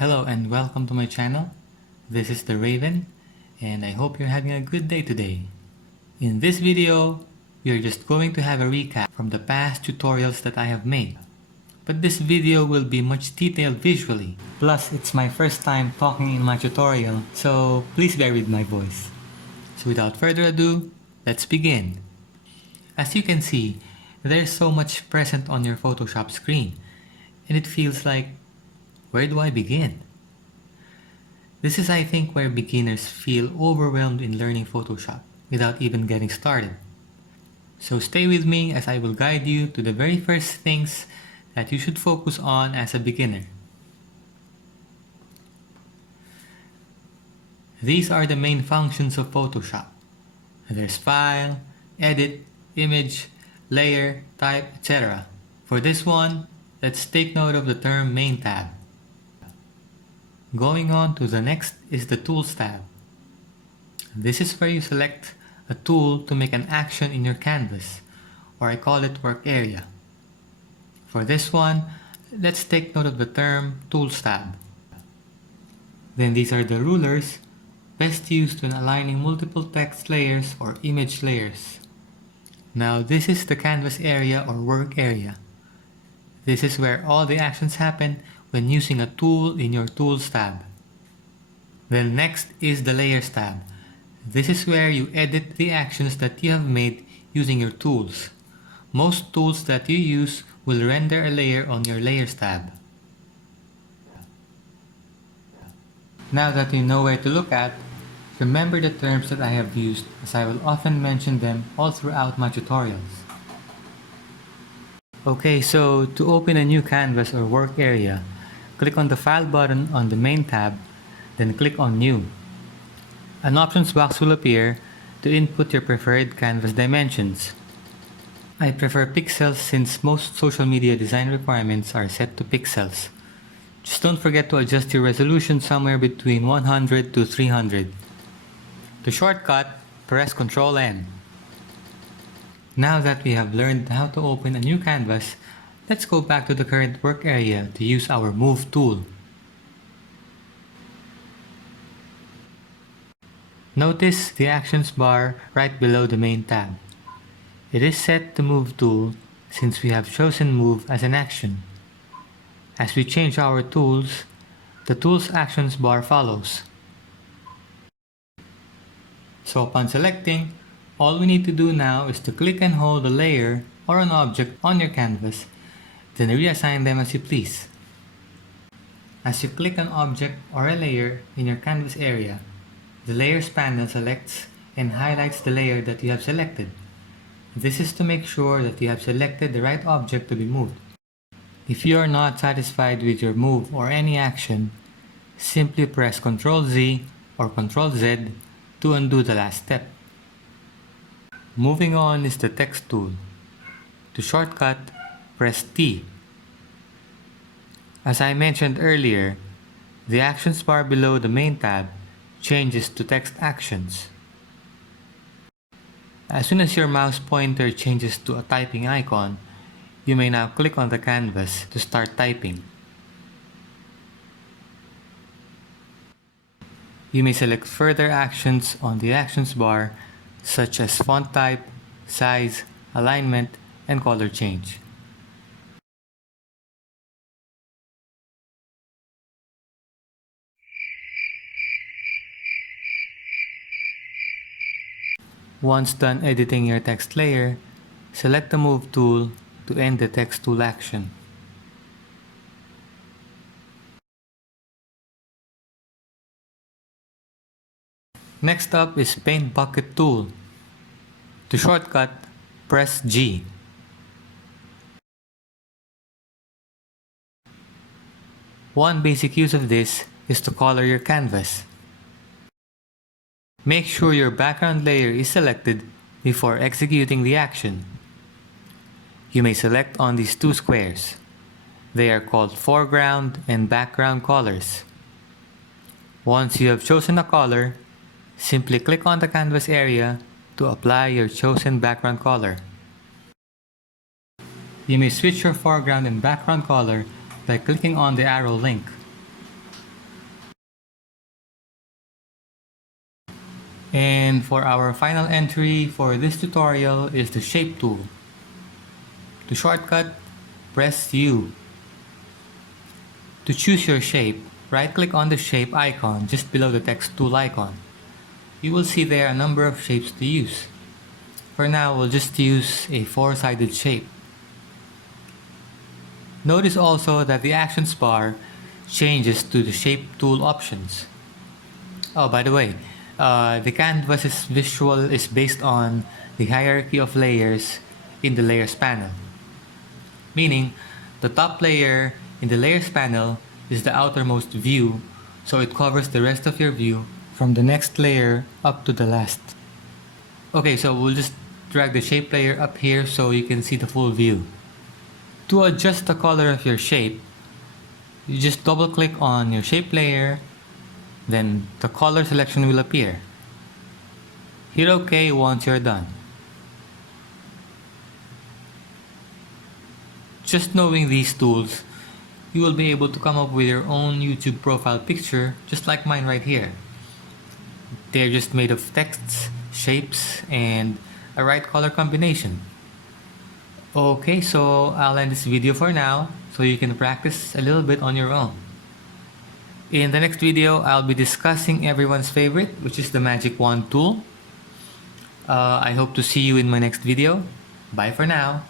Hello and welcome to my channel. This is the Raven and I hope you're having a good day today. In this video, we are just going to have a recap from the past tutorials that I have made. But this video will be much detailed visually. Plus, it's my first time talking in my tutorial, so please bear with my voice. So without further ado, let's begin. As you can see, there's so much present on your Photoshop screen, and it feels like, where do I begin? This is, I think, where beginners feel overwhelmed in learning Photoshop without even getting started. So stay with me as I will guide you to the very first things that you should focus on as a beginner. These are the main functions of Photoshop. There's File, Edit, Image, Layer, Type, etc. For this one, let's take note of the term Main tab. Going on to the next is the Tools tab. This is where you select a tool to make an action in your canvas, or I call it Work Area. For this one, let's take note of the term Tools tab. Then these are the rulers, best used when aligning multiple text layers or image layers. Now this is the canvas area or work area. This is where all the actions happen when using a tool in your Tools tab. Then next is the Layers tab. This is where you edit the actions that you have made using your tools. Most tools that you use will render a layer on your Layers tab. Now that you know where to look at, remember the terms that I have used, as I will often mention them all throughout my tutorials. Okay, so to open a new canvas or work area, click on the File button on the Main tab, then click on New. An options box will appear to input your preferred canvas dimensions. I prefer pixels since most social media design requirements are set to pixels. Just don't forget to adjust your resolution somewhere between 100 to 300. To shortcut, press Ctrl N. Now that we have learned how to open a new canvas, let's go back to the current work area to use our Move tool. Notice the Actions bar right below the Main tab. It is set to Move tool since we have chosen Move as an action. As we change our tools, the Tools Actions bar follows. So upon selecting, all we need to do now is to click and hold a layer or an object on your canvas, then reassign them as you please. As you click an object or a layer in your canvas area, the Layers panel selects and highlights the layer that you have selected. This is to make sure that you have selected the right object to be moved. If you are not satisfied with your move or any action, simply press Ctrl Z or Ctrl Z to undo the last step. Moving on is the Text tool. To shortcut, press T. As I mentioned earlier, the Actions bar below the Main tab changes to Text Actions. As soon as your mouse pointer changes to a typing icon, you may now click on the canvas to start typing. You may select further actions on the Actions bar, such as font type, size, alignment, and color change. Once done editing your text layer, select the Move tool to end the Text tool action. Next up is Paint Bucket tool. To shortcut, press G. One basic use of this is to color your canvas. Make sure your background layer is selected before executing the action. You may select on these two squares. They are called foreground and background colors. Once you have chosen a color, simply click on the canvas area to apply your chosen background color. You may switch your foreground and background color by clicking on the arrow link. And for our final entry for this tutorial is the shape tool. To shortcut, press U. To choose your shape, right-click on the shape icon just below the text tool icon. You will see there a number of shapes to use. For now, we'll just use a four-sided shape. Notice also that the actions bar changes to the shape tool options. Oh, by the way, the canvas's visual is based on the hierarchy of layers in the layers panel. Meaning, the top layer in the layers panel is the outermost view, so it covers the rest of your view from the next layer up to the last. Okay, so we'll just drag the shape layer up here so you can see the full view. To adjust the color of your shape, you just double click on your shape layer, then the color selection will appear. Hit OK once you're done. Just knowing these tools, you will be able to come up with your own YouTube profile picture just like mine right here. They're just made of texts, shapes, and a right color combination. Okay, so I'll end this video for now so you can practice a little bit on your own. In the next video, I'll be discussing everyone's favorite, which is the magic wand tool. I hope to see you in my next video. Bye for now.